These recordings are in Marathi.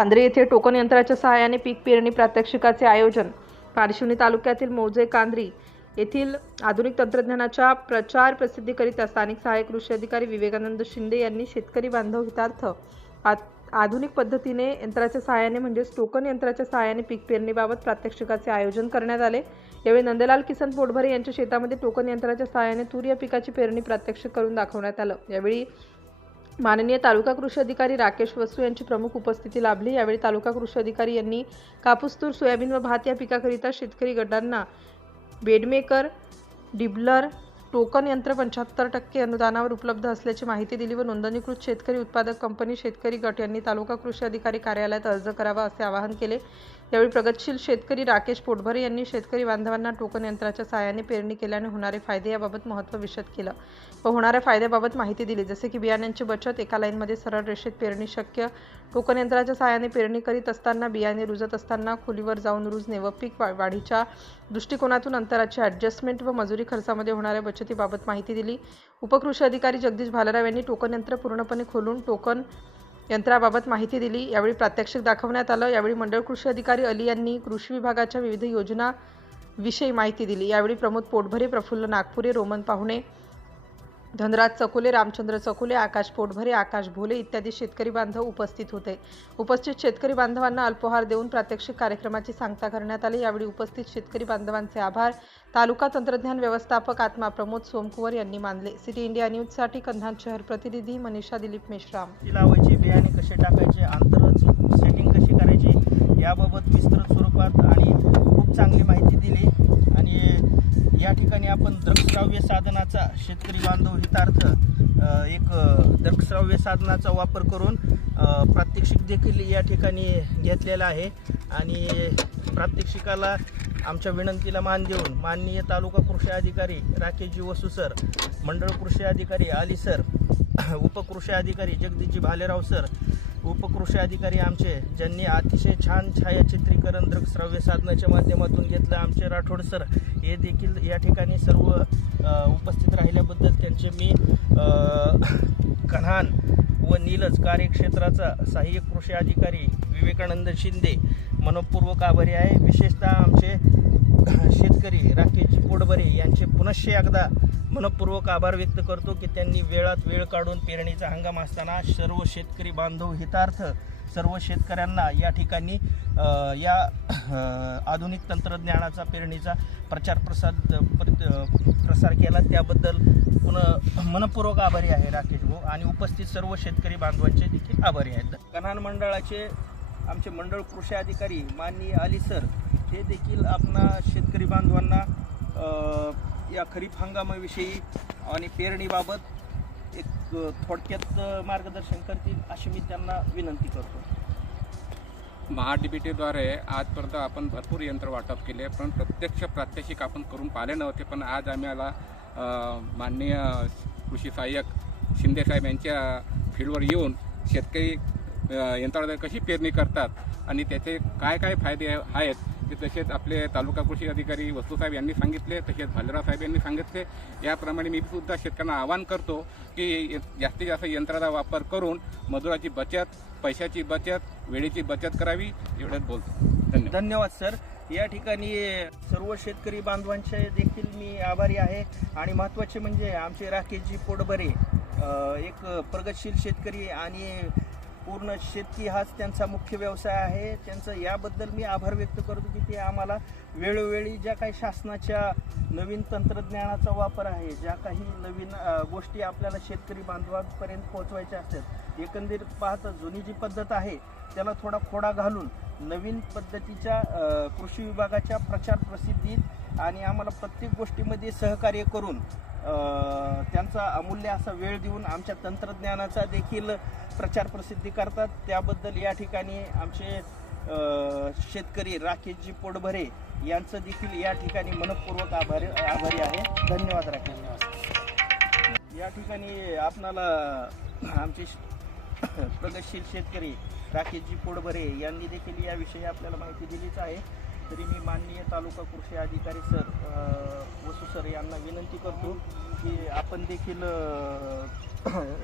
कांद्रे येथे टोकन यंत्राच्या सहाय्याने पीक पेरणी प्रात्यक्षिकाचे आयोजन। पारशिवनी तालुक्यातील मौजे कांद्री येथील आधुनिक तंत्रज्ञानाच्या प्रचार प्रसिद्धी करीत स्थानिक सहाय्यक कृषी अधिकारी विवेकानंद शिंदे यांनी शेतकरी बांधव हितार्थ आधुनिक पद्धतीने यंत्राच्या सहाय्याने म्हणजेच टोकन यंत्राच्या सहाय्याने पीक पेरणीबाबत प्रात्यक्षिकाचे आयोजन करण्यात आले। यावेळी नंदलाल किसन पोटभरे यांच्या शेतामध्ये टोकन यंत्राच्या सहाय्याने तूर या पिकाची पेरणी प्रात्यक्षिक करून दाखवण्यात आलं। यावेळी माननीय तालुका कृषी अधिकारी राकेश वसू यांची प्रमुख उपस्थिती लाभली। यावेळी तालुका कृषी अधिकारी यांनी कापूस, तूर, सोयाबीन व भात या पिकाकरिता शेतकरी गटांना बेडमेकर, डिबलर, टोकन यंत्र 75% अनुदानावर उपलब्ध असल्याची माहिती दिली व नोंदणीकृत शेतकरी उत्पादक कंपनी शेतकरी गट यांनी तालुका कृषी अधिकारी कार्यालयात अर्ज करावा असे आवाहन केले। यावेळी प्रगतशील शेतकरी राकेश पोटभरे यांनी शेतकरी बांधवांना टोकन यंत्राच्या सहाय्याने पेरणी केल्याने होणारे फायदे याबाबत महत्त्व विशद केलं व होणाऱ्या फायद्याबाबत माहिती दिली, जसे की बियाण्यांची बचत, एका लाईनमध्ये सरळ रेषेत पेरणी शक्य, टोकन यंत्राच्या सहाय्याने पेरणी करीत असताना बियाणे रुजत असताना खोलीवर जाऊन रुजणे व पीक वाढीच्या दृष्टिकोनातून अंतराची ॲडजस्टमेंट व मजुरी खर्चामध्ये होणाऱ्या बचतीबाबत माहिती दिली। उपकृषी अधिकारी जगदीश भालेराव यांनी टोकन यंत्र पूर्णपणे खोलून टोकन यंत्राबाबत माहिती दिली। यावेळी प्रात्यक्षिक दाखवण्यात आलं। यावेळी मंडळ कृषी अधिकारी अली यांनी कृषी विभागाच्या विविध योजनांविषयी माहिती दिली। यावेळी प्रमोद पोटभरे, प्रफुल्ल नागपुरे, रोमन पाहुणे, धनराज चकोले, रामचंद्र चकोले, आकाश पोटभरे, आकाश भोले इत्यादी शेतकरी बांधव उपस्थित होते। उपस्थित शेतकरी बांधवांना अल्पोहार देऊन प्रात्यक्षिक कार्यक्रमाची सांगता करण्यात आली। यावेळी उपस्थित शेतकरी बांधवांचे आभार तालुका तंत्रज्ञान व्यवस्थापक आत्मा प्रमोद सोमकुवर यांनी मानले। सिटी इंडिया न्यूजसाठी कंधार शहर प्रतिनिधी मनीषा दिलीप मेश्राम। लावायचे, बियाणे कसे टाकायचे, अंतर सेटिंग कशी करायची याबाबत विस्तृत स्वरूपात आणि खूप चांगली माहिती दिली। आणि या ठिकाणी आपण दृकश्राव्य साधनाचा शेतकरी बांधव हितार्थ एक दृकश्राव्य साधनाचा वापर करून प्रात्यक्षिक देखील या ठिकाणी घेतलेला आहे। आणि प्रात्यक्षिकाला आमच्या विनंतीला मान देऊन माननीय तालुका कृषी अधिकारी राकेशजी वसू सर, मंडळ कृषी अधिकारी अली सर, उपकृषी अधिकारी जगदीशजी भालेराव सर, उपकृषी अधिकारी आमचे ज्यांनी अतिशय छान छायाचित्रीकरण दृकश्राव्य साधनाच्या माध्यमातून घेतलं, आमचे राठोड सर हे देखील या ठिकाणी सर्व उपस्थित राहिल्याबद्दल त्यांचे मी कन्हान व नीलज कार्यक्षेत्राचा सहाय्यक कृषी अधिकारी विवेकानंद शिंदे मनपूर्वक आभारी आहे। विशेषतः आमचे शेतकरी राकेश पोटभरे यांचे पुनश्च एकदा मनपूर्वक आभार व्यक्त करतो की त्यांनी वेळात वेळ काढून पेरणीचा हंगाम असताना सर्व शेतकरी बांधव हितार्थ सर्व शेतकऱ्यांना या ठिकाणी या आधुनिक तंत्रज्ञानाचा पेरणीचा प्रसार केला, त्याबद्दल पुन्हा मनपूर्वक आभारी आहे राकेश भाऊ। आणि उपस्थित सर्व शेतकरी बांधवांचे देखील आभारी आहेत। कन्हान मंडळाचे आमचे मंडळ कृषी अधिकारी माननीय अली सर हे देखील आपणा शेतकरी बांधवांना या खरीप हंगामाविषयी आणि पेरणीबाबत एक थोडक्यात मार्गदर्शन करतील अशी मी त्यांना विनंती करतो। महाडीबीटीद्वारे आजपर्यंत आपण भरपूर यंत्र वाटप केले, पण प्रत्यक्ष प्रात्यक्षिक आपण करून पाहिले नव्हते। पण आज आम्हाला माननीय कृषी सहाय्यक शिंदेसाहेब यांच्या फील्डवर येऊन शेतकरी यंत्राद्वारे कशी पेरणी करतात आणि त्याचे काय काय फायदे आहेत ते तसेच आपले तालुका कृषी अधिकारी वसू साहेब यांनी सांगितले, तसेच भालेराव साहेब यांनी सांगितले। याप्रमाणे मी सुद्धा शेतकऱ्यांना आवाहन करतो की जास्तीत जास्त यंत्राचा वापर करून मजुराची बचत, पैशाची बचत, वेळेची बचत करावी। एवढंच बोलतो। धन्यवाद सर। या ठिकाणी सर्व शेतकरी बांधवांचे देखील मी आभारी आहे। आणि महत्त्वाचे म्हणजे आमचे राकेशजी पोटभरे एक प्रगतशील शेतकरी आणि पूर्ण शेती हाच त्यांचा मुख्य व्यवसाय आहे। त्यांचं याबद्दल मी आभार व्यक्त करतो की ते आम्हाला वेळोवेळी ज्या काही शासनाच्या नवीन तंत्रज्ञानाचा वापर आहे, ज्या काही नवीन गोष्टी आपल्याला शेतकरी बांधवांपर्यंत पोहोचवायच्या असतात, एकंदरीत पाहता जुनी जी पद्धत आहे त्याला थोडा खोडा घालून नवीन पद्धतीच्या कृषी विभागाच्या प्रचार प्रसिद्धीत आणि आम्हाला प्रत्येक गोष्टीमध्ये सहकार्य करून त्यांचा अमूल्य असा वेळ देऊन आमच्या तंत्रज्ञानाचा देखील प्रचार प्रसिद्धी करतात। त्याबद्दल या ठिकाणी आमचे शेतकरी राकेशजी पोटभरे यांचं देखील या ठिकाणी मनपूर्वक आभारी आहे। धन्यवाद राकेश। या ठिकाणी आपणाला आमचे प्रगतशील शेतकरी राकेशजी पोटभरे यांनी देखील याविषयी आपल्याला माहिती दिलीच आहे। तरी मी माननीय तालुका कृषी अधिकारी सर वसू सर यांना विनंती करतो की आपण देखील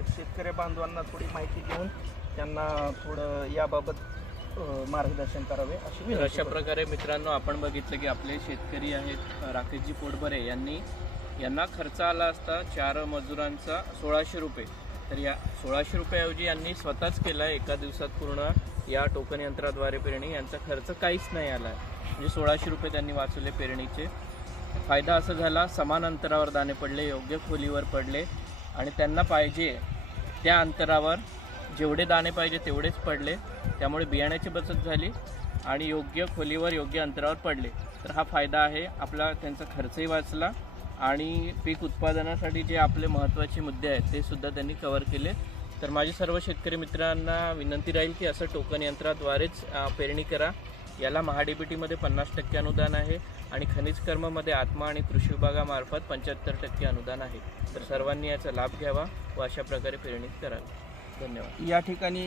शेतकरी बांधवांना थोडी माहिती देऊन त्यांना थोडं याबाबत मार्गदर्शन करावे अशी तर विनंती अशा करतो. प्रकारे मित्रांनो आपण बघितलं की आपले शेतकरी आहेत राकेशजी पोटबरे यांना खर्च आला असता 4 मजुरांचा 1600 रुपये. तर या 1600 रुपयाऐवजी यांनी स्वतःच केला एका दिवसात पूर्ण या टोकन यंत्राद्वारे पेरणी. यांचा खर्च काहीच नाही आला म्हणजे 1600 रुपये त्यांनी वाचवले पेरणीचे. फायदा असा झाला, समान अंतरावर दाणे पडले, योग्य खोलीवर पडले आणि त्यांना पाहिजे त्या अंतरावर जेवढे दाणे पाहिजे तेवढेच पडले. त्यामुळे बियाण्याची बचत झाली आणि योग्य खोलीवर योग्य अंतरावर पडले. तर हा फायदा आहे आपला. त्यांचा खर्चही वाचला आणि पीक उत्पादनासाठी जे आपले महत्त्वाचे मुद्दे आहेत ते सुद्धा त्यांनी कव्हर केले. तर माझी सर्व शेतकरी मित्रांना विनंती राहील की असं टोकन यंत्राद्वारेच पेरणी करा. याला महाडीबीटीमध्ये 50% अनुदान आहे आणि खनिज कर्ममध्ये आत्मा आणि कृषी विभागामार्फत 75% अनुदान आहे. तर सर्वांनी याचा लाभ घ्यावा व अशा प्रकारे पेरणी करावी. धन्यवाद. या ठिकाणी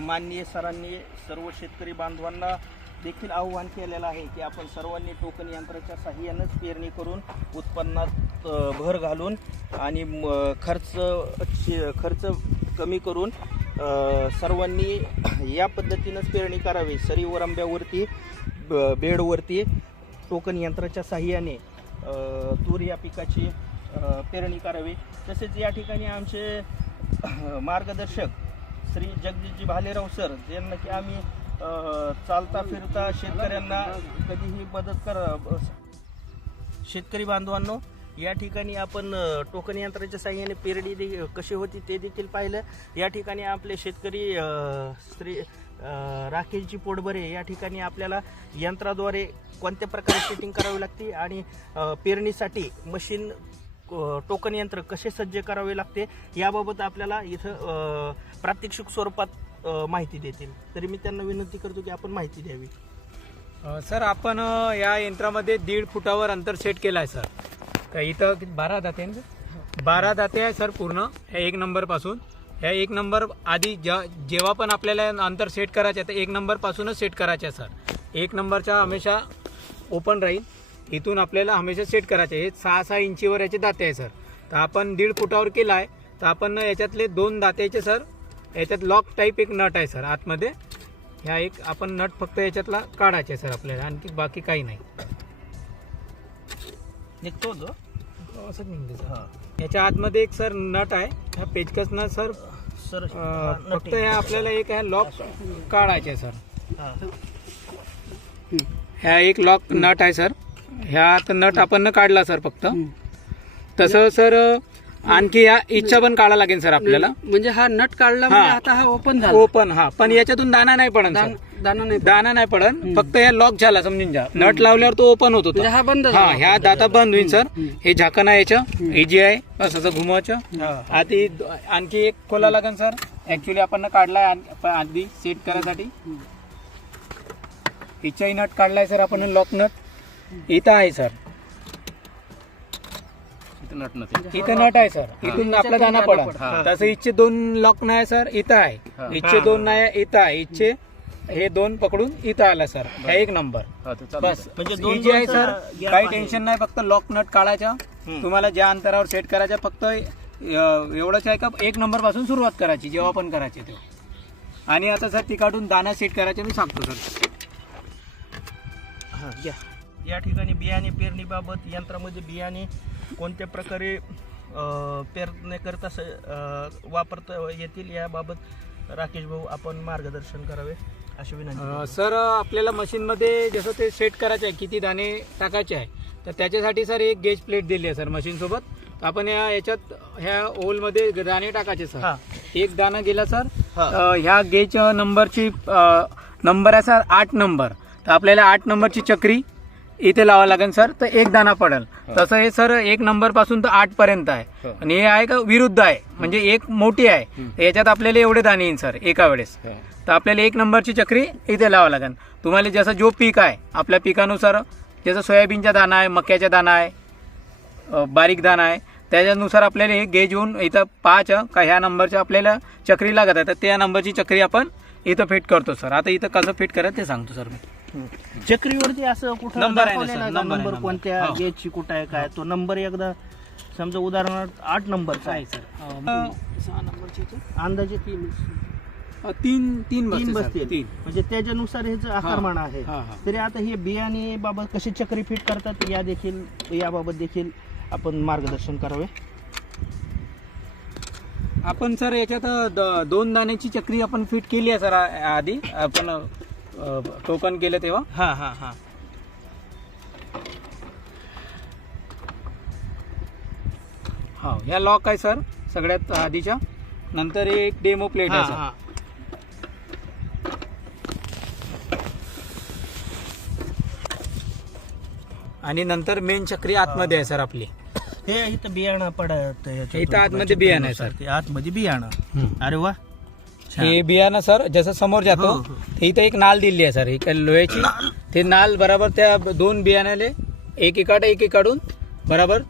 माननीय सरांनी सर्व शेतकरी बांधवांना देखील आव्हान केलेलं आहे की आपण सर्वांनी टोकन यंत्राच्या साहाय्यानेच पेरणी करून उत्पन्नात भर घालून आणि खर्च कमी करून सर्वांनी या पद्धतीनंच पेरणी करावी. सरी वरंब्यावरती बेडवरती टोकन यंत्राच्या साहाय्याने तूर या पिकाची पेरणी करावी. तसेच या ठिकाणी आमचे मार्गदर्शक श्री जगदीशजी भालेराव सर, ज्यांना की आम्ही चालता फिरता शेतकऱ्यांना कधीही मदत शेतकरी बांधवांनो, या ठिकाणी आपण टोकन यंत्राच्या साहाय्याने पेरणी कशी होती ते देखील पाहिलं. या ठिकाणी आपले शेतकरी श्री राकेशजी पोटबरे या ठिकाणी आपल्याला यंत्राद्वारे कोणत्या प्रकारे सेटिंग करावी लागते आणि पेरणीसाठी मशीन टोकन यंत्र कसे सज्ज करावे लागते याबाबत आपल्याला इथं प्रात्यक्षिक स्वरूपात माहिती देतील. तरी मी त्यांना विनंती करतो की आपण माहिती द्यावी. सर, आपण या यंत्रामध्ये 1.5 फुटावर अंतर सेट केलं आहे सर. तर इथं 12 दाते आहे ना, 12 दाते आहे सर पूर्ण ह्या 1 नंबरपासून. ह्या 1 नंबर आधी जेव्हा पण आपल्याला अंतर सेट करायचं आहे तर 1 नंबरपासूनच सेट करायचं आहे सर. 1 नंबरचा हमेशा ओपन राहील, इथून आपल्याला हमेशा सेट करायचे. हे 6-6 इंचीवर याचे दाते आहे सर. तर आपण 1.5 फुटावर केला आहे तर आपण याच्यातले 2 दात्याचे सर, याच्यात लॉक टाईप एक नट आहे सर आतमध्ये. ह्या एक आपण नट फक्त याच्यातला काढायचे सर आपल्याला, आणखी बाकी काही नाही. निघतो जो असंच निघते सर. याच्या आतमध्ये एक सर नट आहे, ह्या पेचकसनं सर सर फक्त ह्या आपल्याला एक ह्या लॉक काढायचे सर. ह्या एक लॉक नट आहे सर. ह्या आता नट आपण काढला सर फक्त. तसं सर आणखी या इच्छा पण काढा लागेल सर आपल्याला. म्हणजे हा नट काढला म्हणजे आता हा ओपन झाला. ओपन, हा. पण याच्यातून दाना नाही पडन सर. दाना नाही पडन, फक्त या लॉक झाला समजून जा. नट लावल्यावर तो ओपन होतो. म्हणजे हा बंद. हा, ह्या दाता बंद होईल सर. हे झाकण आहे याचं, इजी आहे असं घुमवायचं. आधी आणखी एक खोला लागेल सर. ऍक्च्युली आपण काढलाय आधी सेट करायसाठी. हिचाही नट काढलाय सर आपण, लॉक नट इथं आहे सर. इथं नट आहे सर, इथून आपला दाना पडा. तसं इच्छे 2 लॉक नाही सर, इथं आहे. इच्छे 2 नाही, इथं आहे. इच्छे हे 2 पकडून इथं आला सर. हा 1 नंबर. बस म्हणजे इजी आहे सर, काही टेन्शन नाही. फक्त लॉक नट काढायचा, तुम्हाला ज्या अंतरावर सेट करायचं. फक्त एवढंच आहे का 1 नंबर पासून सुरुवात करायची जेव्हा पण करायची तेव्हा. आणि आता सर ती काढून दाना सेट करायचे मी सांगतो सर. या ठिकाणी बियाणे पेरणीबाबत यंत्रामध्ये बियाणे कोणत्या प्रकारे पेरण्याकरता वापरता येतील याबाबत राकेश भाऊ आपण मार्गदर्शन करावे अशी विनंती. सर, आपल्याला मशीनमध्ये जसं ते सेट करायचं आहे, किती दाणे टाकायचे आहे, तर त्याच्यासाठी सर एक गेज प्लेट दिली आहे सर मशीन सोबत. आपण याच्यात ह्या होलमध्ये दाणे टाकायचे सर. एक दाना गेला सर. ह्या गेज नंबरची नंबर आहे सर 8 नंबर. तर आपल्याला 8 नंबरची चक्री इथे लावा लागेल सर, तर 1 दाना पडेल. तसं हे सर 1 नंबर पासून तर 8 पर्यंत आहे. आणि हे आहे का विरुद्ध आहे, म्हणजे एक मोठी आहे. याच्यात आपल्याला एवढे दाणे येईल सर एका वेळेस. तर आपल्याला 1 नंबरची चक्री इथे लावा लागेल. तुम्हाला जसं जो पीक आहे आपल्या पिकानुसार, जसं सोयाबीनचा दाना आहे, मक्याचा दाना आहे, बारीक दाना आहे, त्याच्यानुसार आपल्याला हे गेज येऊन इथं 5 का ह्या नंबरच्या आपल्याला चक्री लागत आहे. तर त्या नंबरची चक्री आपण इथं फिट करतो सर. आता इथं कसं फिट करायचं ते सांगतो सर मी. चक्रीवरती असं कुठं नंबर आहे ना दाखवलेला सर, का? नंबर आहे, नंबर नंबर. कोणत्या गेजची कुठं आहे काय तो नंबर एकदा समजा उदाहरणार्थ 8 नंबरचा आहे सर. 6 नंबरची अंदाजे तीन तीन बसतील सर, बसतील तीन. म्हणजे त्याच्यानुसार ह्याचं आकारमान आहे. हा, हा. तरी आता हे बियाणे बाबत कशी चक्री फिट करतात याबाबत देखील आपण मार्गदर्शन करावे. आपण सर याच्यात 2 दाण्याची चक्री आपण फिट केली आहे सर आधी आपण टोकन केलं तेव्हा. हा हा हा हा ह्या लॉक आहे सर सगळ्यात आधीच्या. नंतर एक डेमो प्लेट आहे सर. आणि नंतर मेन चक्री आतमध्ये आहे सर आपली. हे इथं बियाणं पडत इथं आतमध्ये बियाणं आहे सर. आतमध्ये बियाणं. अरे वा. हे बियाणं सर जसं समोर जातो हो, हो. ते इथं एक नाल दिली आहे सर एक लोह्याची. ते नाल बरोबर त्या 2 बियाण्याले एकीकडून बरोबर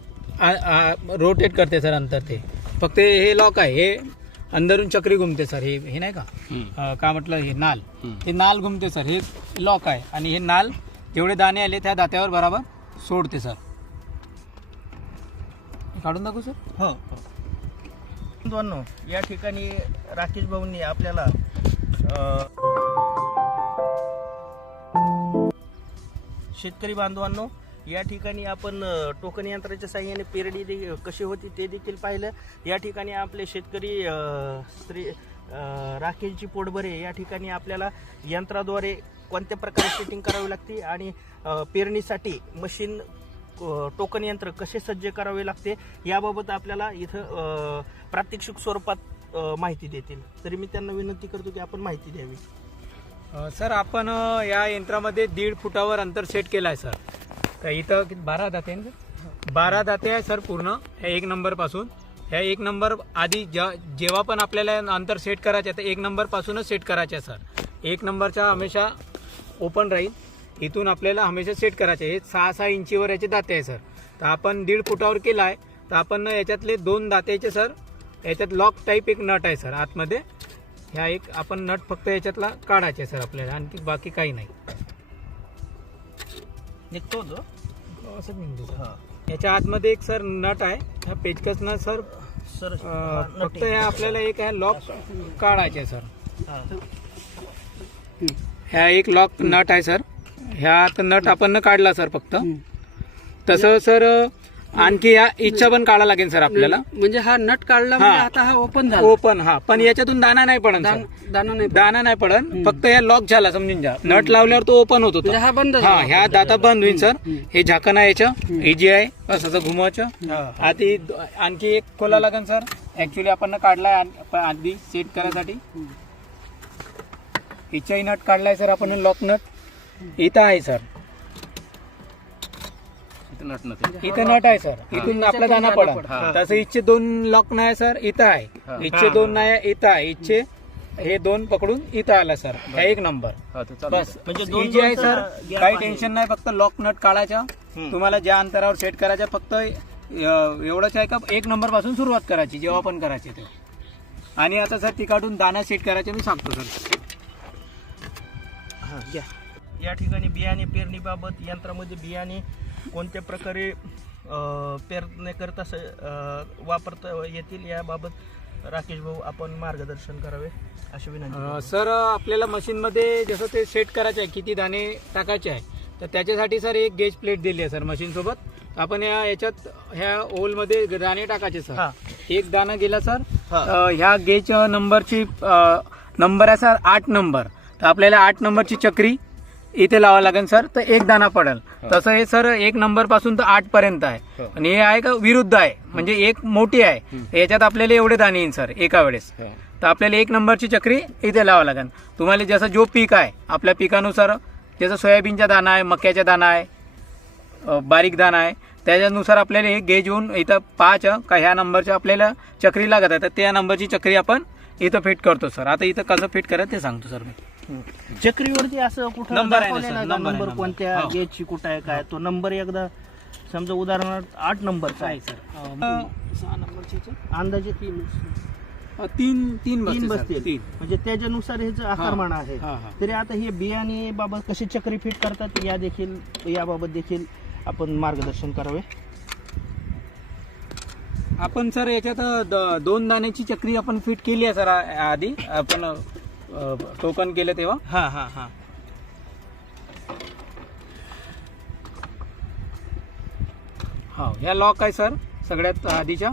रोटेट करते सर अंतर. ते फक्त हे लॉक आहे. हे अंदरून चक्री घुमते सर. हे नाही का का म्हटलं हे नाल. हे नाल घुमते सर. हे लॉक आहे आणि हे नाल जेवढे दाणे आले त्या दात्यावर बरोबर सोडते सर. काढून दाखवू सर. हो. बंधूंनो, या ठिकाणी राकेश भाऊंनी आपल्याला शेतकरी बांधवांनो या ठिकाणी आपण टोकन यंत्राच्या साहाय्याने पेरणी कशी होती ते देखील पाहिलं. या ठिकाणी आपले शेतकरी श्री राकेशजी पोटबरे या ठिकाणी आपल्याला यंत्राद्वारे कोणत्या प्रकारे सेटिंग करावी लागते आणि पेरणीसाठी मशीन टोकन यंत्र कसे सज्ज करावे लागते याबाबत आपल्याला इथं प्रात्यक्षिक स्वरूपात माहिती देतील. तरी मी त्यांना विनंती करतो की आपण माहिती द्यावी. सर आपण या यंत्रामध्ये 1.5 फुटावर अंतर सेट केलं आहे सर. तर इथं 12 दाते आहे ना? 12 दाते आहे सर पूर्ण ह्या 1 नंबर पासून. ह्या 1 नंबर आधी जेव्हा पण आपल्याला अंतर सेट करायचं आहे तर 1 नंबर पासूनच सेट करायचं आहे सर. 1 नंबरचा हमेशा ओपन राहील. इथून आपल्याला हमेशा सेट करायचे. हे 6-6 इंचीवर याचे दाते आहे सर. तर आपण 1.5 फुटावर केला आहे तर आपण याच्यातले 2 दात्याचे सर याच्यात लॉक टाईप एक नट आहे सर आतमध्ये. ह्या एक आपण नट फक्त याच्यातला काढायचे सर आपल्याला. आणखी बाकी काही नाही. निघतो तो असं निघतो सर. याच्या आतमध्ये एक सर नट आहे. ह्या पेचकसनं सर सर फक्त ह्या आपल्याला एक ह्या लॉक काढायचे सर. ह्या एक लॉक नट आहे सर. ह्या नट आपण काढला सर फक्त. तसं सर आणखी या इच्छा पण काढा लागेल सर आपल्याला. म्हणजे हा नट काढला म्हणजे आता हा ओपन झाला. ओपन. हा पण याच्यातून दाना नाही पडन सर. दाना नाही पडन. फक्त या लॉक झाला समजून जा. नट लावल्यावर तो ओपन होतो. म्हणजे हा बंद हा ह्या दाता बंद होईल सर. हे झाकण आहे याचं इजी आहे असं घुमवायचं. आधी आणखी एक खोला लागेल सर. ऍक्च्युली आपण काढलाय आधी सेट करायसाठी. हिचाही नट काढलाय सर आपण लॉक नट. इथं आहे सर. इथं नट आहे सर. इथून आपला दाना पडा. तसं इच्छे 2 लॉक नाही सर. इथं आहे. इच्छे 2 नाही इथं आहे. इच्छे हे 2 पकडून इथं आला सर. हा 1 नंबर. बस म्हणजे इजी आहे सर. काही टेन्शन नाही. फक्त लॉक नट काढायचा. तुम्हाला ज्या अंतरावर सेट करायचं फक्त एवढंच आहे का 1 नंबर पासून सुरुवात करायची जेव्हा पण करायची ते. आणि आता सर ती काढून दाना सेट करायचे मी सांगतो सर. या ठिकाणी बियाणे पेरणीबाबत यंत्रामध्ये बियाणे कोणत्या प्रकारे पेरण्याकरता वापरता येतील याबाबत राकेश भाऊ आपण मार्गदर्शन करावे अशी विनंती. सर आपल्याला मशीनमध्ये जसं ते सेट करायचं आहे किती दाणे टाकायचे आहे तर त्याच्यासाठी सर एक गेज प्लेट दिली आहे सर मशीन सोबत. आपण याच्यात ह्या ओलमध्ये दाणे टाकायचे सर. एक दाणा गेला सर. ह्या गेज नंबरची नंबर आहे सर 8 नंबर. तर आपल्याला 8 नंबरची चक्री इथे लावा लागेल सर. तर 1 दाना पडेल. तसं हे सर 1 नंबर पासून तर 8 पर्यंत आहे. आणि हे आहे का विरुद्ध आहे म्हणजे एक मोठी आहे. याच्यात आपल्याला एवढे दाणे येईल सर एका वेळेस. तर आपल्याला 1 नंबरची चक्री इथे लावा लागेल. तुम्हाला जसं जो पीक आहे आपल्या पिकानुसार जसं सोयाबीनचा दाना आहे, मक्याचा दाना आहे, बारीक दाना आहे त्याच्यानुसार आपल्याला हे गेज होऊन इथं 5 का ह्या नंबरच्या आपल्याला चक्री लागत आहे. तर त्या नंबरची चक्री आपण इथं फिट करतो सर. आता इथं कसं फिट करायचं ते सांगतो सर मी. चक्रीवरती असं कुठं नंबर आहे दाखवले ना, नंबर कोणत्या गेजची कुठं आहे काय तो नंबर एकदा समजा उदाहरणार्थ 8 नंबरचा आहे सर. 6 नंबरची अंदाजे 3 बसतील. म्हणजे त्याच्यानुसार ह्याचं आकारमान आहे. तरी आता हे बियाणे बाबत कशी चक्री फिट करतात याबाबत देखील आपण मार्गदर्शन करावे. आपण सर याच्यात 2 दाण्याची चक्री आपण फिट केली आहे सर आधी. आपण टोकन केलं तेव्हा. हां हां हां. हा, ह्या लॉक आहे सर सगळ्यात आधीच्या.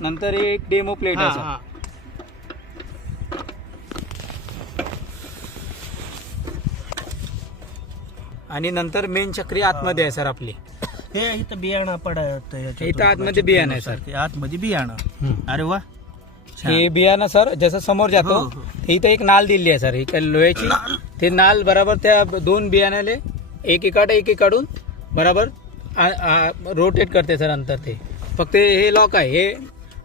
नंतर एक डेमो प्लेट आहे हां सर. हां. आणि नंतर मेन चक्री आतमध्ये आहे सर आपली. हे इथं बियाणं पडत इथं आतमध्ये बियाणं आहे सर. आतमध्ये बियाणं. अरे वा. हे बियाणं सर जसं समोर जातो हो, हो. इथं एक नाल दिली आहे सर, एक लोह्याची. ते नाल बरोबर त्या दोन बियाण्याले एकीकडून बरोबर रोटेट करते सर. अंतर ते फक्त हे लॉक आहे, हे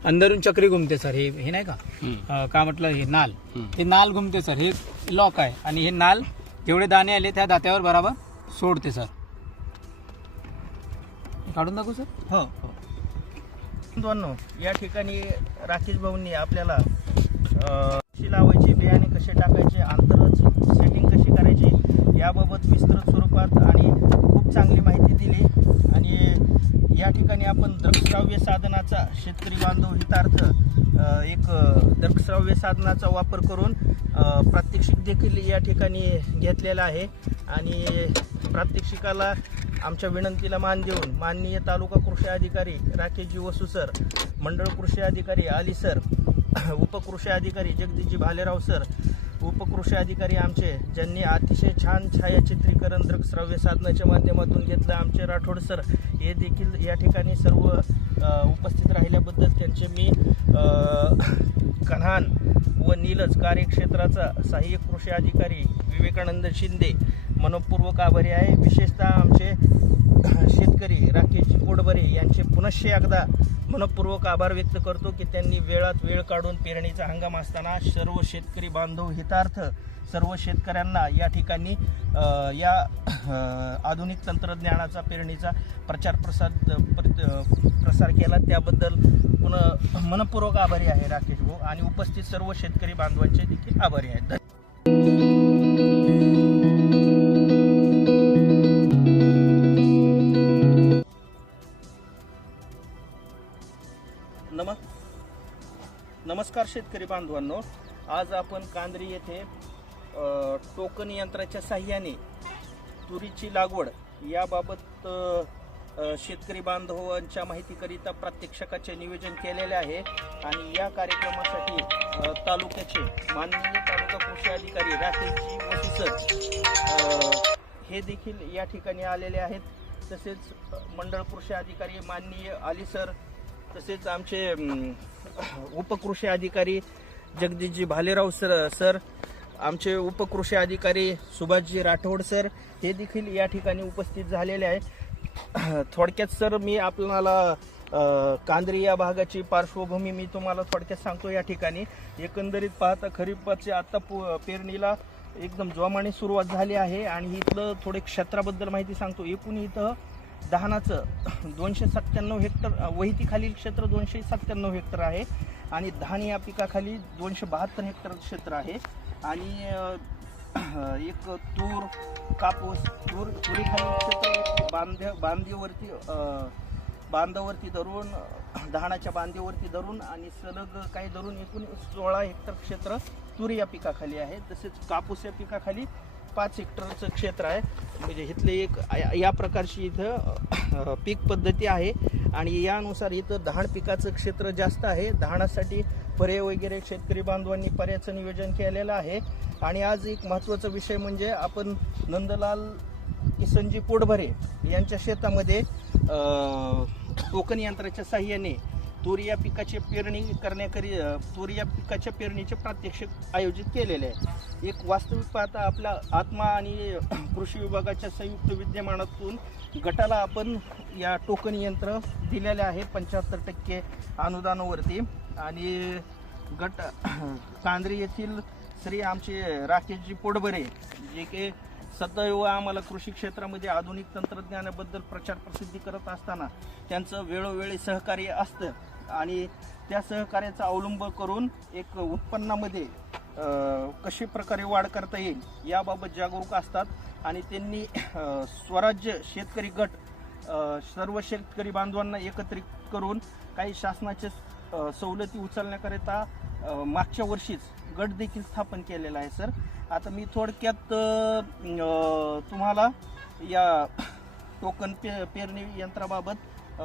अंदरून चक्री घुमते सर. हे नाही का का म्हटलं, हे नाल, हे नाल घुमते सर. हे लॉक आहे आणि हे नाल जेवढे दाणे आले त्या दात्यावर बरोबर सोडते सर. काढून दाखवू सर. हो हो. दोन या ठिकाणी राकेश भाऊंनी आपल्याला कशी लावायची, बियाणे कसे टाकायचे, अंतरच सेटिंग कशी करायची याबाबत विस्तृत स्वरूपात आणि खूप चांगली माहिती दिली. आणि या ठिकाणी आपण दृकश्राव्य साधनाचा शेतकरी बांधव हितार्थ एक दृकश्राव्य साधनाचा वापर करून प्रात्यक्षिक देखील या ठिकाणी घेतलेला आहे. आणि प्रात्यक्षिकाला आमच्या विनंतीला मान देऊन माननीय तालुका कृषी अधिकारी राकेशजी वसू सर, मंडळ कृषी अधिकारी आली सर, उपकृषी अधिकारी जगदीशजी भालेराव सर, उपकृषी अधिकारी आमचे ज्यांनी अतिशय छान छायाचित्रीकरण दृकश्राव्य साधनाच्या माध्यमातून घेतलं, आमचे राठोड सर, हे देखील या ठिकाणी सर्व उपस्थित राहिल्याबद्दल त्यांचे मी कन्हान व नीलज कार्यक्षेत्राचा सहाय्यक कृषी अधिकारी विवेकानंद शिंदे मनपूर्वक आभारी आहे. विशेषतः आमचे शेतकरी राकेशजी पोटबरे यांचे पुनश्च एकदा मनपूर्वक आभार व्यक्त करतो की त्यांनी वेळात वेळ काढून पेरणीचा हंगाम असताना सर्व शेतकरी बांधव हितार्थ सर्व शेतकऱ्यांना या ठिकाणी या आधुनिक तंत्रज्ञानाचा पेरणीचा प्रसार केला. त्याबद्दल पुन्हा मनपूर्वक आभारी आहे राकेश भाऊ आणि उपस्थित सर्व शेतकरी बांधवांचे देखील आभारी आहेत. नमस्कार शेतकरी बांधवांनो, आज आपण कांद्री येथे टोकन यंत्राच्या साह्याने तुरीची लागवड याबाबत शेतकरी बांधवांच्या माहितीकरिता प्रात्यक्षिकाचे नियोजन केलेले आहे. आणि या कार्यक्रमासाठी तालुक्याचे माननीय तालुका कृषी अधिकारी राकेशजी वसू सर हे देखील या ठिकाणी आलेले आहेत. तसेच मंडळ कृषी अधिकारी माननीय आली सर, तसेच आमचे उपकृषी अधिकारी जगदीशजी भालेराव सर, आमचे उपकृषी अधिकारी सुभाषजी राठोड सर हे देखील या ठिकाणी उपस्थित झालेले आहे. थोडक्यात सर मी आपल्याला कांद्री या भागाची पार्श्वभूमी मी तुम्हाला थोडक्यात सांगतो. या ठिकाणी एकंदरीत पाहता खरीपाचे आता पेरणीला एकदम जोमाने सुरुवात झाली आहे. आणि इथलं थोडे क्षेत्राबद्दल माहिती सांगतो. एकूण इथं धानाचं 297 हेक्टर वहितीखालील क्षेत्र 297 हेक्टर आहे आणि धान या पिकाखाली 272 हेक्टर क्षेत्र आहे. आणि एक तूर, कापूस, तुरीखालील क्षेत्र बांधावरती धरून, धानाच्या बांधेवरती धरून आणि सलग काही धरून एकूण 16 हेक्टर क्षेत्र तुरी या पिकाखाली आहे. तसेच कापूस या पिकाखाली 5 हेक्टरचं क्षेत्र आहे. म्हणजे इथले एक या प्रकारची इथं पीक पद्धती आहे. आणि यानुसार इथं धान पिकाचं क्षेत्र जास्त आहे. धानासाठी पर्याय वगैरे शेतकरी बांधवांनी पर्यायाचं नियोजन केलेलं आहे. आणि आज एक महत्त्वाचा विषय म्हणजे आपण नंदलाल किसनजी पोटभरे यांच्या शेतामध्ये टोकन यंत्राच्या साह्याने तूर या पिकाची पेरणी तूर या पिकाच्या पेरणीचे प्रात्यक्षिक आयोजित केलेले आहे. एक वास्तविक पाहता आपल्या आत्मा आणि कृषी विभागाच्या संयुक्त विद्यमानातून गटाला आपण या टोकन यंत्र दिलेले आहे 75% अनुदानावरती. आणि गट कांद्री येथील श्री आमचे राकेशजी पोटबरे जे की सदैव आम्हाला कृषी क्षेत्रामध्ये आधुनिक तंत्रज्ञानाबद्दल प्रचार प्रसिद्धी करत असताना त्यांचं वेळोवेळी सहकार्य असतं. आणि त्या सहकार्याचा अवलंब करून एक उत्पन्नामध्ये कशी प्रकारे वाढ करता येईल याबाबत जागरूक असतात. आणि त्यांनी स्वराज्य शेतकरी गट सर्व शेतकरी बांधवांना एकत्रित करून काही शासनाचे सवलती उचलण्याकरिता मागच्या वर्षीच गट देखील स्थापन केलेला आहे सर. आता मी थोडक्यात तुम्हाला या टोकन पेरणी यंत्राबाबत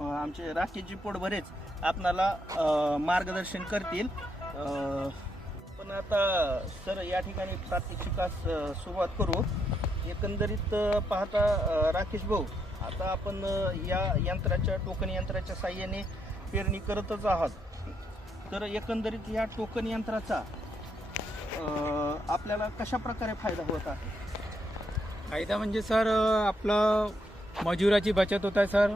आमचे राकेशजी पोटभरेच आपणाला मार्गदर्शन करतील. पण आता सर या ठिकाणी प्रात्यक्षिकास सुरुवात करू. एकंदरीत पाहता राकेश भाऊ, आता आपण या यंत्राच्या टोकन यंत्राच्या साहाय्याने पेरणी करतच आहात. तर एकंदरीत या टोकन यंत्राचा आपल्याला कशा प्रकारे फायदा होत आहे? फायदा म्हणजे सर आपलं मजुराची बचत होत आहे सर,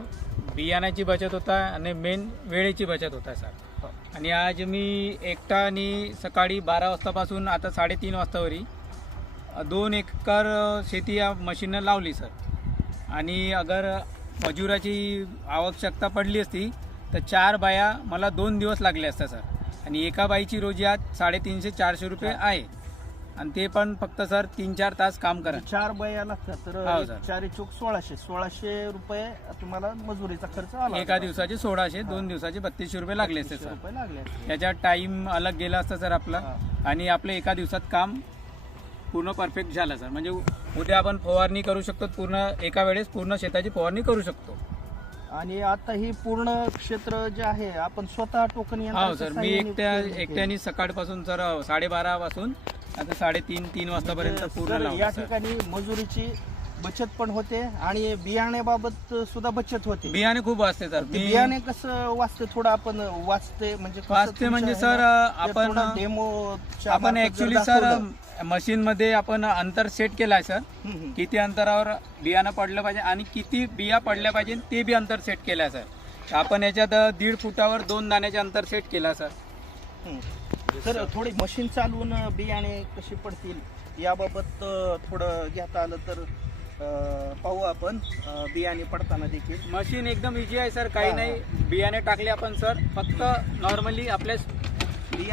बियाण्याची बचत होत आहे आणि मेन वेळेची बचत होत आहे सर. आणि आज मी एकटा आणि सकाळी 12 वाजतापासून आता 3:30 वाजतावरी 2 एकर शेती या मशीननं लावली सर. आणि अगर मजुराची आवश्यकता पडली असती तर 4 बाया मला 2 दिवस लागले असत्या सर. आणि एका बाईची रोजी आज 350-400 रुपये आहे. आणि ते पण फक्त सर 3-4 तास काम करा. 4 बाया लागतात तर हो सर. 4 चूक 1600 रुपये तुम्हाला मजुरीचा खर्च आला. एका दिवसाचे 1600, 2 दिवसाचे 3200 रुपये लागले असते 3200 सर. रुपये लागले असते. त्याच्यात टाईम अलग गेला असता सर आपला. आणि आपलं एका दिवसात काम पूर्ण परफेक्ट झालं सर. म्हणजे उद्या आपण फवारणी करू शकतो, पूर्ण एका वेळेस पूर्ण शेताची फवारणी करू शकतो. आणि आता ही पूर्ण क्षेत्र जे आहे आपण स्वतः टोकन हो यंत्राच्या सर. मी साहाय्याने एकट्याने सकाळपासून सर 12:30 पासून आता 3:30 वाजतापर्यंत पूर्ण सर, या लावलं सर. ठिकाणी मजुरीची बचत पण होते आणि बियाण्याबाबत सुद्धा बचत होते. बियाणे खूप वाचते सर. ते बियाणे कसं वाचते थोडं आपण वाचते म्हणजे कसं वाचते म्हणजे तुमच्या सर ह्याला आपण थोडं डेमो आपण ऍक्च्युली सर मशीन मध्ये आपण अंतर सेट केलाय सर. किती अंतरावर बियाणं पडलं पाहिजे आणि किती बिया पडल्या पाहिजे ते बी अंतर सेट केलंय सर. तर आपण याच्यात 1.5 फुटावर 2 दाण्याचे अंतर सेट केला सर. सर थोडी मशीन चालवून बियाणे कशी पडतील याबाबत थोडं घेता आलं तर पाहू आपण बियाणे पडताना देखील. मशीन एकदम इझी आहे सर. काही नाही, बियाणे टाकले आपण सर. फक्त नॉर्मली आपल्या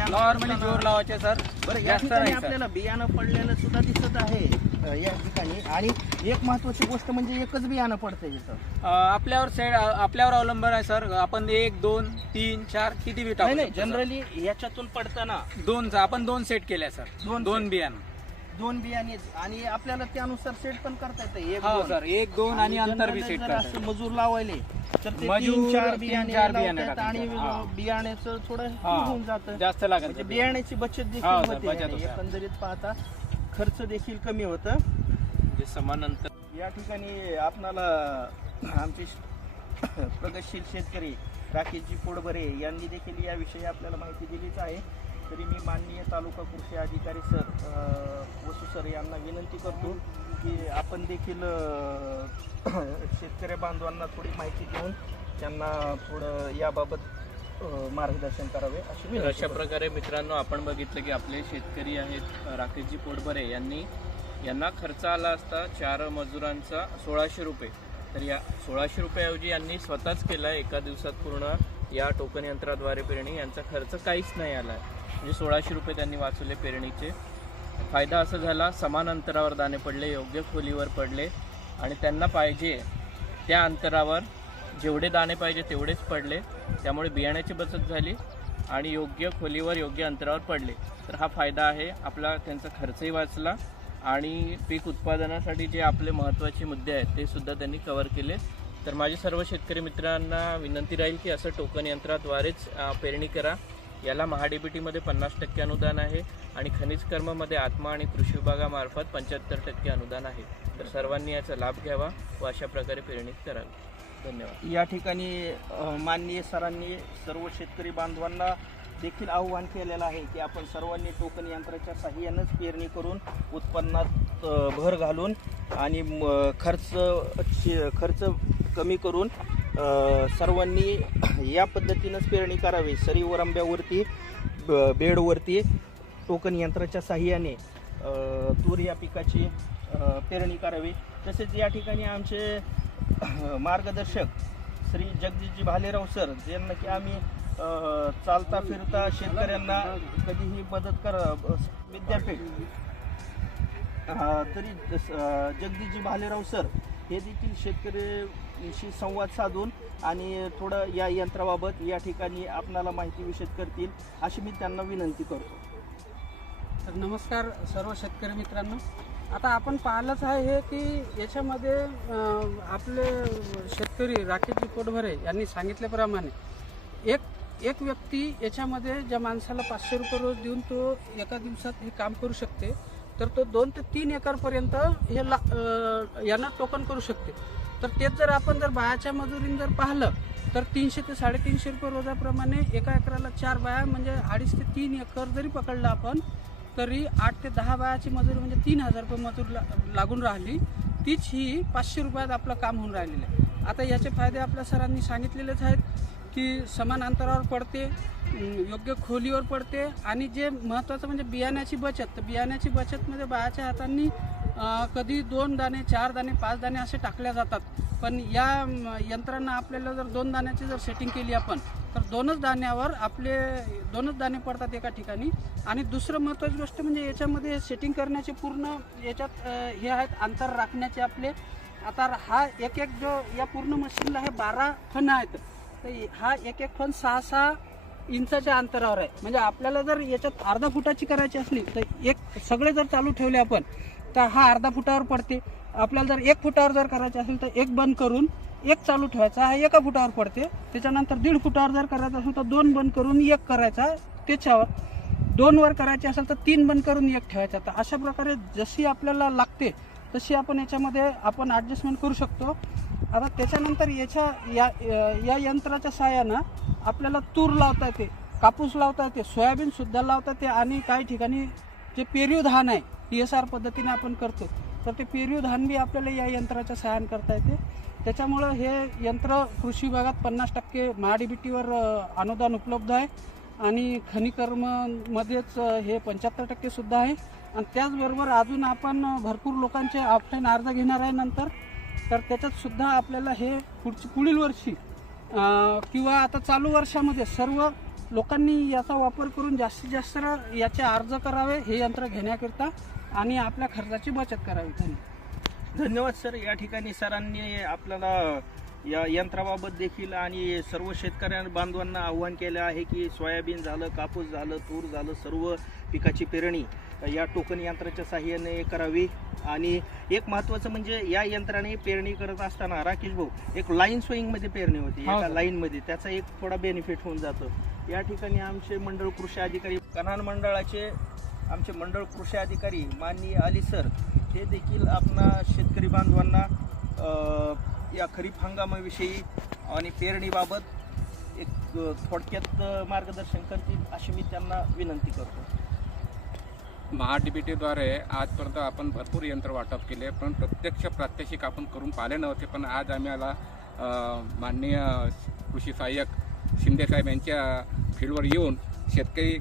नॉर्मली जोर लावायचे सर. बरं, या जास्त ठिकाणी नाही सर. आपल्याला बियाणं पडलेलं सुद्धा दिसत आहे या ठिकाणी. आणि एक महत्वाची गोष्ट म्हणजे एकच बियाणं पडतंय इथं. आपल्यावर अवलंबून आहे सर. आपण 1, 2, 3, 4 किती बी टाकू नाही शकतो, सर. जनरली याच्यातून पडताना आपण 2 सेट केल्या सर. 2 बियाणं. 2 बियाणे आणि आपल्याला त्यानुसार सेट पण करता येतं. हो सर. 1, 2 आणि अंतर बी सेट जर असं मजूर लावायले तर ते मजूर 3-4 तीन, बियाणे चार बियाणे लावतात आणि टाकतात. हा. बियाण्याचं थोडं हा. होऊन जातं. जास्त लागत म्हणजे बियाण्याची बचत देखील हो सर, होते बचत आणि होते. एकंदरीत पाहता खर्च देखील कमी होतं. जे समान अंतर या ठिकाणी आपणाला आमचे प्रगतशील शेतकरी राकेशजी पोटभरे यांनी देखील याविषयी आपल्याला माहिती दिलीच आहे. तरी मी माननीय तालुका कृषी अधिकारी सर वसू सर यांना विनंती करतो की आपण देखील शेतकरी बांधवांना थोडी माहिती देऊन त्यांना थोडं याबाबत मार्गदर्शन करावे अशी विनंती अशा करतो. प्रकारे मित्रांनो आपण बघितलं की आपले शेतकरी आहेत राकेशजी पोटभरे यांना खर्च आला असता 4 मजुरांचा 1600 रुपये. तर या 1600 रुपयाऐवजी यांनी स्वतःच केला एका दिवसात पूर्ण या टोकन यंत्राद्वारे पेरणी. यांचा खर्च काहीच नाही आला आहे. म्हणजे 1600 रुपये त्यांनी वाचवले पेरणीचे. फायदा असा झाला, समान अंतरावर दाणे पडले, योग्य खोलीवर पडले आणि त्यांना पाहिजे त्या अंतरावर जेवढे दाणे पाहिजे तेवढेच पडले. त्यामुळे बियाण्याची बचत झाली आणि योग्य खोलीवर योग्य अंतरावर पडले. तर हा फायदा आहे आपला. त्यांचा खर्चही वाचला आणि पीक उत्पादनासाठी जे आपले महत्त्वाचे मुद्दे आहेत ते सुद्धा त्यांनी कव्हर केले. तर माझे सर्व शेतकरी मित्रांना विनंती राहील की असं टोकन यंत्राद्वारेच पेरणी करा. याला महाडीबीटीमध्ये 50% अनुदान आहे आणि खनिज कर्ममध्ये आत्मा आणि कृषी विभागामार्फत 75% अनुदान आहे. तर सर्वांनी याचा लाभ घ्यावा व अशा प्रकारे पेरणी करावी. धन्यवाद. या ठिकाणी माननीय सरांनी सर्व शेतकरी बांधवांना देखील आव्हान केलेलं आहे की आपण सर्वांनी टोकन यंत्राच्या साहाय्यानेच पेरणी करून उत्पन्नात भर घालून आणि खर्च कमी करून सर्वांनी या पद्धतीनंच पेरणी करावी. सरीवर आंब्यावरती बेडवरती टोकन यंत्राच्या साहाय्याने तूर या पिकाची पेरणी करावी. तसेच या ठिकाणी आमचे मार्गदर्शक श्री जगदीशजी भालेराव सर ज्यांना की आम्ही चालता फिरता शेतकऱ्यांना कधीही मदत विद्यापीठ तरी जगदीशजी भालेराव सर हे देखील शेतकरी त्यांच्याशी संवाद साधून आणि थोडं या यंत्राबाबत या ठिकाणी आपणाला माहिती विषद करतील अशी मी त्यांना विनंती करतो. तर नमस्कार सर्व शेतकरी मित्रांनो. आता आपण पाहिलंच आहे हे की याच्यामध्ये आपले शेतकरी राकेशजी पोटभरे यांनी सांगितल्याप्रमाणे एक व्यक्ती याच्यामध्ये ज्या माणसाला 500 रुपये रोज देऊन तो एका दिवसात हे काम करू शकते, तर तो 2 ते 3 एकरपर्यंत हे यांना टोकन करू शकते. तर तेच जर आपण बायाच्या मजुरीने जर पाहिलं तर 300 ते 350 रुपये रोजाप्रमाणे एका एकराला 4 बाया म्हणजे 2.5 ते 3 एकर जरी पकडलं आपण तरी 8 ते 10 बायाची मजुरी म्हणजे 3000 रुपये मजूर लागून राहिली. तीच ही 500 रुपयात आपलं काम होऊन राहिलेलं आहे. आता याचे फायदे आपल्या सरांनी सांगितलेलेच आहेत की समान अंतरावर पडते, योग्य खोलीवर पडते आणि जे महत्त्वाचं म्हणजे बियाण्याची बचत. तर बियाण्याची बचतमध्ये बायाच्या हातांनी कधी 2 दाणे 4 दाणे 5 दाणे असे टाकल्या जातात, पण या यंत्रांना आपल्याला जर 2 दाण्याची जर सेटिंग केली आपण तर 2च दाण्यावर आपले 2च दाणे पडतात एका ठिकाणी. आणि दुसरं महत्त्वाची गोष्ट म्हणजे याच्यामध्ये सेटिंग करण्याचे पूर्ण याच्यात हे आहेत अंतर राखण्याचे आपले. आता हा एक जो या पूर्ण मशीनला हे 12 फण आहेत, तर हा एक फण 6-6 इंचाच्या अंतरावर आहे. म्हणजे आपल्याला जर याच्यात अर्धा फुटाची करायची असली तर सगळे जर चालू ठेवले आपण तर हा अर्धा फुटावर पडते. आपल्याला जर 1 फुटावर जर करायचे असेल तर 1 बंद करून 1 चालू ठेवायचा, हा 1 फुटावर पडते. त्याच्यानंतर 1.5 फुटावर जर करायचं असेल तर 2 बंद करून 1 करायचा, त्याच्यावर 2 वर करायचे असेल तर 3 बंद करून 1 ठेवायचा. तर अशा प्रकारे जशी आपल्याला लागते तशी आपण याच्यामध्ये आपण ॲडजस्टमेंट करू शकतो. आता त्याच्यानंतर या यंत्राच्या साहाय्यानं आपल्याला तूर लावता येते, कापूस लावता येते, सोयाबीनसुद्धा लावता येते आणि काही ठिकाणी जे पेरीव धान आहे PSR पद्धतीने आपण करतो तर ते पेरीव धान बी आपल्याला या यंत्राच्या साहाय्याने करता येते. त्याच्यामुळं हे यंत्र कृषी विभागात 50% MHDBTवर अनुदान उपलब्ध आहे आणि खनिकर्ममध्येच हे 75% सुद्धा आहे. आणि त्याचबरोबर अजून आपण भरपूर लोकांचे ऑफलाईन अर्ज घेणार आहे नंतर, तर त्याच्यात सुद्धा आपल्याला हे पुढील वर्षी किंवा आता चालू वर्षामध्ये सर्व लोकांनी याचा वापर करून जास्तीत जास्त याचे अर्ज करावे हे यंत्र घेण्याकरिता आणि आपल्या खर्चाची बचत करावी. धन्यवाद सर. या ठिकाणी सरांनी आपल्याला या यंत्राबाबत देखील आणि सर्व शेतकऱ्या बांधवांना आव्हान केलं आहे की सोयाबीन झालं, कापूस झालं, तूर झालं, सर्व पिकाची पेरणी या टोकन यंत्राच्या साहाय्याने करावी. आणि एक महत्त्वाचं म्हणजे या यंत्राने पेरणी करत असताना राकेश भाऊ एक लाईन सोईंगमध्ये पेरणी होती एका लाईनमध्ये, त्याचा एक थोडा बेनिफिट होऊन जातो. या ठिकाणी आमचे मंडळ कृषी अधिकारी कन्हान मंडळाचे आमचे मंडळ कृषी अधिकारी माननीय अली सर हे देखील आपणा शेतकरी बांधवांना या खरीप हंगामाविषयी आणि पेरणीबाबत एक थोडक्यात मार्गदर्शन करतील अशी मी त्यांना विनंती करतो. MHDBTद्वारे आजपर्यंत आपण भरपूर यंत्र वाटप केले, पण प्रत्यक्ष प्रात्यक्षिक आपण करून पाहिले नव्हते. पण आज आम्हाला माननीय कृषी सहाय्यक शिंदेसाहेब यांच्या फील्डवर येऊन शेतकरी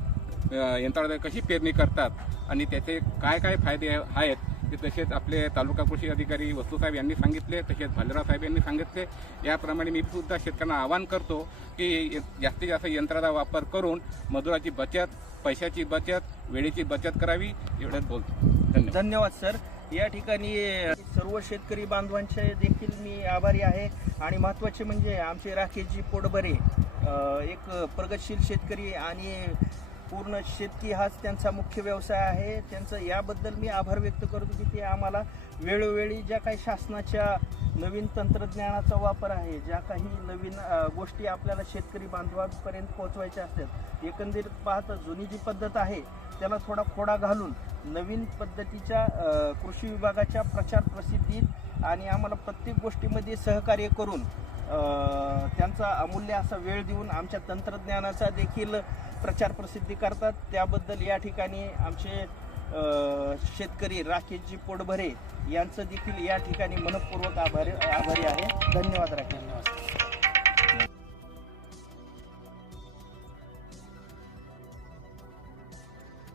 यंत्राद्वारे कशी पेरणी करतात आणि त्याचे काय काय फायदे आहेत ते तसेच आपले तालुका कृषी अधिकारी वस्तूसाहेब यांनी सांगितले, तसेच भालेराव साहेब यांनी सांगितले. याप्रमाणे मी सुद्धा शेतकऱ्यांना आवाहन करतो की जास्तीत जास्त यंत्राचा वापर करून मजुराची बचत, पैशाची बचत, वेळेची बचत करावी. एवढंच बोलतो. धन्यवाद सर. या ठिकाणी सर्व शेतकरी बांधवांचे देखील मी आभारी आहे. आणि महत्त्वाचे म्हणजे आमचे राकेशजी पोटभरे एक प्रगतशील शेतकरी आणि पूर्ण शेती हाच त्यांचा मुख्य व्यवसाय आहे. त्यांचं याबद्दल मी आभार व्यक्त करतो की ते आम्हाला वेळोवेळी ज्या काही शासनाच्या नवीन तंत्रज्ञानाचा वापर आहे, ज्या काही नवीन गोष्टी आपल्याला शेतकरी बांधवांपर्यंत पोहोचवायच्या असतात, एकंदरीत पाहता जुनी जी पद्धत आहे त्याला थोडा खोडा घालून नवीन पद्धतीच्या कृषी विभागाच्या प्रचार प्रसिद्धीत आणि आम्हाला प्रत्येक गोष्टीमध्ये सहकार्य करून त्यांचा अमूल्य असा वेळ देऊन आमच्या तंत्रज्ञानाचा देखील प्रचार प्रसिद्धी करतात. त्याबद्दल या ठिकाणी आमचे शेतकरी राकेशजी पोटभरे यांचं देखील या ठिकाणी मनपूर्वक आभारी आहे. धन्यवाद राकेश.